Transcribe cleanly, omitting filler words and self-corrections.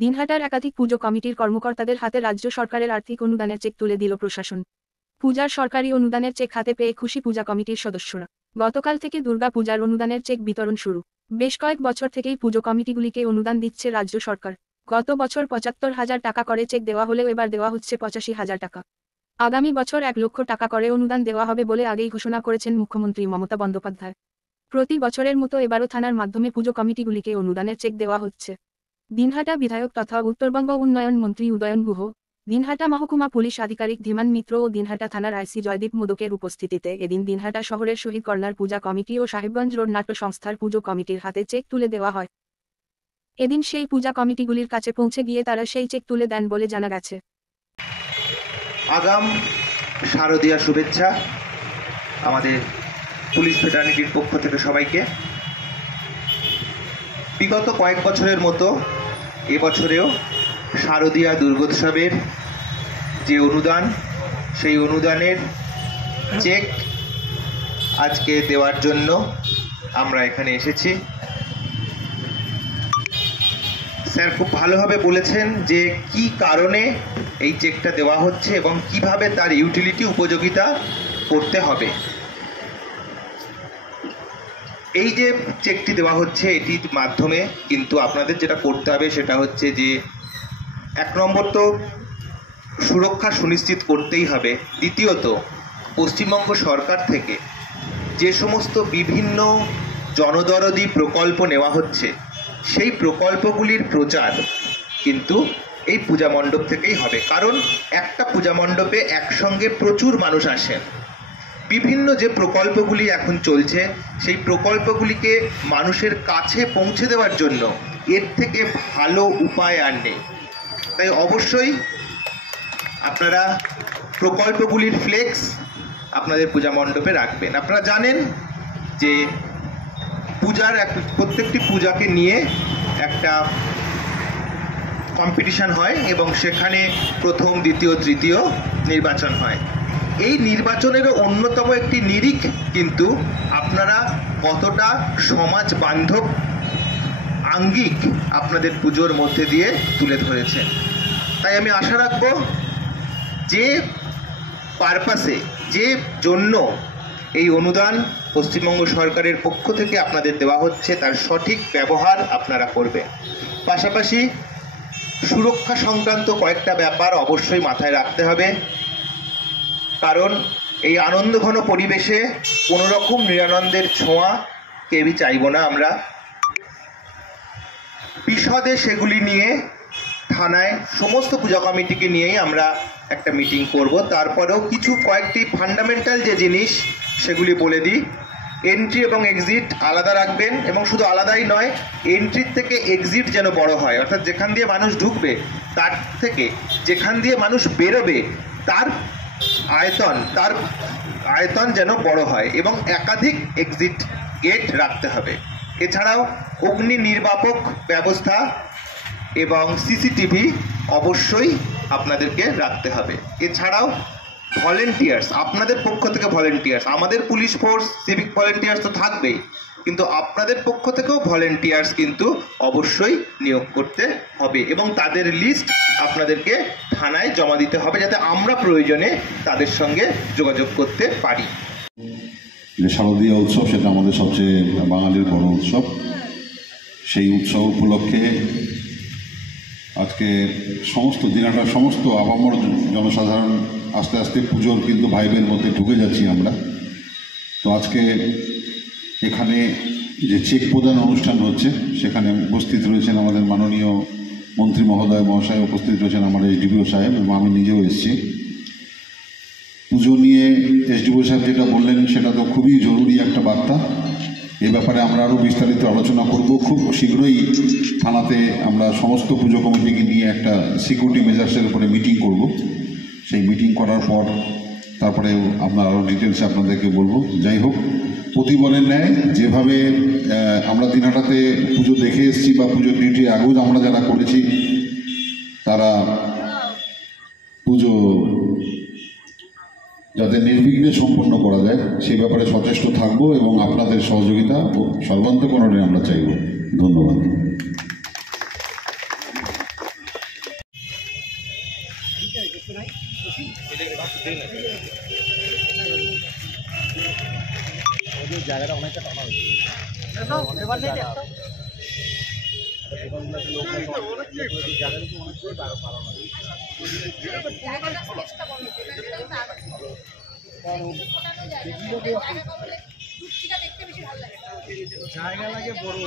দিনহাটার একাধিক পুজো কমিটির কর্মকর্তাদের হাতে রাজ্য সরকারের আর্থিক অনুদানের চেক তুলে দিল প্রশাসন। পূজার সরকারি অনুদানের চেক হাতে পেয়ে খুশি পূজা কমিটির সদস্যরা। গতকাল থেকে দুর্গা পূজার অনুদানের চেক বিতরণ শুরু। বেশ কয়েক বছর থেকেই পুজো কমিটিগুলিকে অনুদান দিচ্ছে রাজ্য সরকার। গত বছর ৭৫,০০০ টাকা করে চেক দেওয়া হলেও এবার দেওয়া হচ্ছে ৮৫,০০০ টাকা। আগামী বছর ১ লক্ষ টাকা করে অনুদান দেওয়া হবে বলে আগেই ঘোষণা করেছেন মুখ্যমন্ত্রী মমতা বন্দ্যোপাধ্যায়। প্রতি বছরের মতো এবারও থানার মাধ্যমে পুজো কমিটিগুলিকে অনুদানের চেক দেওয়া হচ্ছে। দিনহাটা বিধায়ক তথা উত্তরবঙ্গ উন্নয়ন মন্ত্রী উদয়ন গুহ, দিনহাটা মহকুমা পুলিশ আধিকারিক ধীমান মিত্র ও দিনহাটা থানার আইসি জয়দীপ মোদকের উপস্থিতিতে এদিন দিনহাটা শহরের শহীদ কর্নার পূজা কমিটি ও সাহেবগঞ্জ রোড নাট্য সংস্থার পুজো কমিটির হাতে চেক তুলে দেওয়া হয়। এদিন সেই পূজা কমিটিগুলির কাছে পৌঁছে গিয়ে তারা সেই চেক তুলে দেন বলে জানা গেছে। আগাম শারদীয়া শুভেচ্ছা আমাদের পুলিশ ফ্রেটার্নিটির পক্ষ থেকে সবাইকে। বিগত কয়েক বছরের মতো এবছরেও শারদীয়া দুর্গোৎসবের যে অনুদান, সেই অনুদানের চেক আজকে দেওয়ার জন্য আমরা এখানে এসেছি। স্যার খুব ভালোভাবে বলেছেন যে কি কারণে এই চেকটা দেওয়া হচ্ছে এবং কিভাবে তার ইউটিলিটি উপযোগিতা করতে হবে। এই যে চেকটি দেওয়া হচ্ছে এটির মাধ্যমে কিন্তু আপনাদের যেটা করতে হবে সেটা হচ্ছে যে ১ নম্বর তো সুরক্ষা সুনিশ্চিত করতেই হবে। দ্বিতীয়ত পশ্চিমবঙ্গ সরকার থেকে যে সমস্ত বিভিন্ন জনদরদি প্রকল্প নেওয়া হচ্ছে সেই প্রকল্পগুলির প্রচার কিন্তু এই পূজা মণ্ডপ থেকেই হবে। কারণ একটা পূজা মণ্ডপে একসঙ্গে প্রচুর মানুষ আসেন। বিভিন্ন যে প্রকল্পগুলি এখন চলছে সেই প্রকল্পগুলিকে মানুষের কাছে পৌঁছে দেওয়ার জন্য এর থেকে ভালো উপায় আর নেই। তাই অবশ্যই আপনারা প্রকল্পগুলির ফ্লেক্স আপনাদের পূজা মণ্ডপে রাখবেন। আপনারা জানেন যে পূজার প্রত্যেকটি পূজাকে নিয়ে একটা কম্পিটিশন হয় এবং সেখানে প্রথম, দ্বিতীয়, তৃতীয় নির্বাচন হয়। এই নির্বাচনেরও অন্যতম একটি নিরিখ কিন্তু আপনারা কতটা সমাজ বান্ধব আঙ্গিক আপনাদের পুজোর মধ্যে দিয়ে তুলে ধরেছেন। তাই আমি আশা রাখব যে পারপাসে, যে জন্য এই অনুদান পশ্চিমবঙ্গ সরকারের পক্ষ থেকে আপনাদের দেওয়া হচ্ছে তার সঠিক ব্যবহার আপনারা করবেন। পাশাপাশি সুরক্ষা সংক্রান্ত কয়েকটা ব্যাপার অবশ্যই মাথায় রাখতে হবে। কারণ এই আনন্দঘন পরিবেশে কোনো রকম নিরানন্দের ছোঁয়া কেউই চাইব না আমরা। বিশদে সেগুলি নিয়ে থানায় সমস্ত পূজা কমিটিকে নিয়েই আমরা একটা মিটিং করব। তারপরেও কয়েকটি ফান্ডামেন্টাল যে জিনিস সেগুলি বলে দিই। এন্ট্রি এবং এক্সিট আলাদা রাখবেন এবং শুধু আলাদাই নয়, এন্ট্রির থেকে এক্সিট যেন বড় হয়, অর্থাৎ যেখান দিয়ে মানুষ ঢুকবে তার থেকে যেখান দিয়ে মানুষ বেরোবে তার আয়তন যেন বড় হয় এবং একাধিক এক্সিট গেট রাখতে হবে। এছাড়াও অগ্নি নির্বাপক ব্যবস্থা এবং সিসিটিভি অবশ্যই আপনাদেরকে রাখতে হবে। এছাড়াও ভলেন্টিয়ার্স, আপনাদের পক্ষ থেকে ভলেন্টিয়ার্স, আমাদের পুলিশ ফোর্স, সিভিক ভলেন্টিয়ার্স তো থাকবেই, কিন্তু আপনাদের পক্ষ থেকেও ভলেন্টিয়ার্স কিন্তু অবশ্যই নিয়োগ করতে হবে এবং তাদের লিস্ট আপনাদেরকে থানায় জমা দিতে হবে যাতে আমরা প্রয়োজনে তাদের সঙ্গে যোগাযোগ করতে পারি। যে শারদীয়া উৎসব সেটা আমাদের সবচেয়ে বাঙালির বড় উৎসব। সেই উৎসব উপলক্ষে আজকে সমস্ত দিনাটার সমস্ত আপামর জনসাধারণ আস্তে আস্তে পুজোর কিন্তু ভাইবের মধ্যে ঢুকে যাচ্ছি আমরা। তো আজকে এখানে যে চেক প্রদান অনুষ্ঠান হচ্ছে সেখানে উপস্থিত রয়েছেন আমাদের মাননীয় মন্ত্রী মহাশয়, উপস্থিত রয়েছেন আমার এসডিপিও সাহেব এবং আমি নিজেও এসেছি। পুজো নিয়ে এসডিপিও সাহেব যেটা বললেন সেটা তো খুবই জরুরি একটা বার্তা। এ ব্যাপারে আমরা আরও বিস্তারিত আলোচনা করব। খুব শীঘ্রই থানাতে আমরা সমস্ত পুজো কমিটিকে নিয়ে একটা সিকিউরিটি মেজার্সের উপরে মিটিং করব। সেই মিটিং করার পর তারপরে আমরা আরও ডিটেলসে আপনাদেরকে বলবো। যাই হোক, প্রতিবারের ন্যায় যেভাবে আমরা দিনহাটাতে পুজো দেখে এসেছি বা পুজোর ডিউটি আগেও আমরা যারা করেছি তারা পুজো যাতে নির্বিঘ্নে সম্পন্ন করা যায় সেই ব্যাপারে সচেষ্ট থাকবো এবং আপনাদের সহযোগিতা সর্বান্তকরণে আমরা চাইব। ধন্যবাদ। জায়গাটা অনেকটা টানা হয়েছে জায়গা লাগে বড়